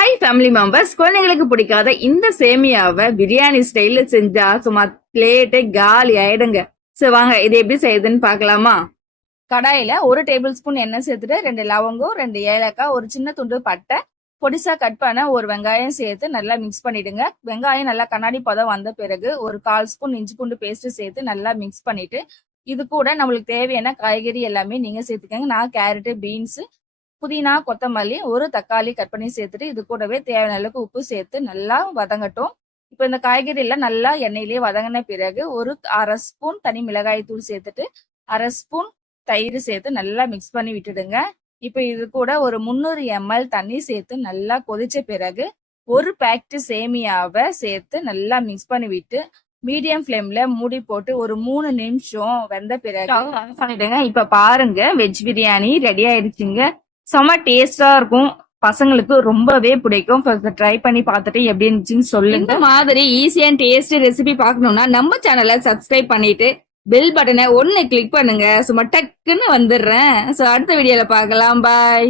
Hi family members, குழந்தைங்களுக்கு பிடிக்காத இந்த சேமியாவை பிரியாணி ஸ்டைல்ல செஞ்சா சும்மா பிளேட்டே காலி ஆயிடுங்க. சரி வாங்க இது எப்படி செய்யுதுன்னு பார்க்கலாமா. கடாயில 1 டேபிள் ஸ்பூன் எண்ணெய் சேர்த்துட்டு 2 லவங்கம், 2 ஏலக்காய், ஒரு சின்ன துண்டு பட்டை, பொடிசா கட் பண்ண ஒரு வெங்காயம் சேர்த்து நல்லா மிக்ஸ் பண்ணிடுங்க. வெங்காயம் நல்லா கண்ணாடி பதம் வந்த பிறகு ஒரு 1/4 ஸ்பூன் இஞ்சி பூண்டு பேஸ்ட் சேர்த்து நல்லா மிக்ஸ் பண்ணிட்டு இது கூட நம்மளுக்கு தேவையான காய்கறி எல்லாமே நீங்க சேர்த்துக்கங்க. நான் கேரட்டு, பீன்ஸ், புதினா, கொத்தமல்லி, ஒரு தக்காளி கட் பண்ணி சேர்த்துட்டு இது கூடவே தேவையான அளவுக்கு உப்பு சேர்த்து நல்லா வதங்கட்டும். இப்போ இந்த காய்கறி எல்லாம் நல்லா எண்ணெயிலேயே வதங்கின பிறகு ஒரு 1/2 ஸ்பூன் தனி மிளகாய் தூள் சேர்த்துட்டு 1/2 ஸ்பூன் தயிர் சேர்த்து நல்லா மிக்ஸ் பண்ணி விட்டுடுங்க. இப்போ இது கூட ஒரு 300 ml தண்ணி சேர்த்து நல்லா கொதிச்ச பிறகு ஒரு பேக்கெட் சேமியாவை சேர்த்து நல்லா மிக்ஸ் பண்ணி விட்டு மீடியம் ஃப்ளேம்ல மூடி போட்டு ஒரு 3 நிமிஷம் வெந்த பிறகு ஆஃப் பண்ணிடுங்க. இப்ப பாருங்க, வெஜ் பிரியாணி ரெடி ஆயிடுச்சுங்க. செம்ம டேஸ்டா இருக்கும், பசங்களுக்கு ரொம்பவே பிடிக்கும். ட்ரை பண்ணி பார்த்துட்டு எப்படி இருந்துச்சுன்னு சொல்லுங்க. இந்த மாதிரி ஈஸியான டேஸ்ட் ரெசிபி பார்க்கணும்னா நம்ம சேனலை சப்ஸ்கிரைப் பண்ணிட்டு பெல் பட்டனை 1 கிளிக் பண்ணுங்க. சும்மா டக்குன்னு வந்துடுறேன். ஸோ அடுத்த வீடியோல பார்க்கலாம். பாய்.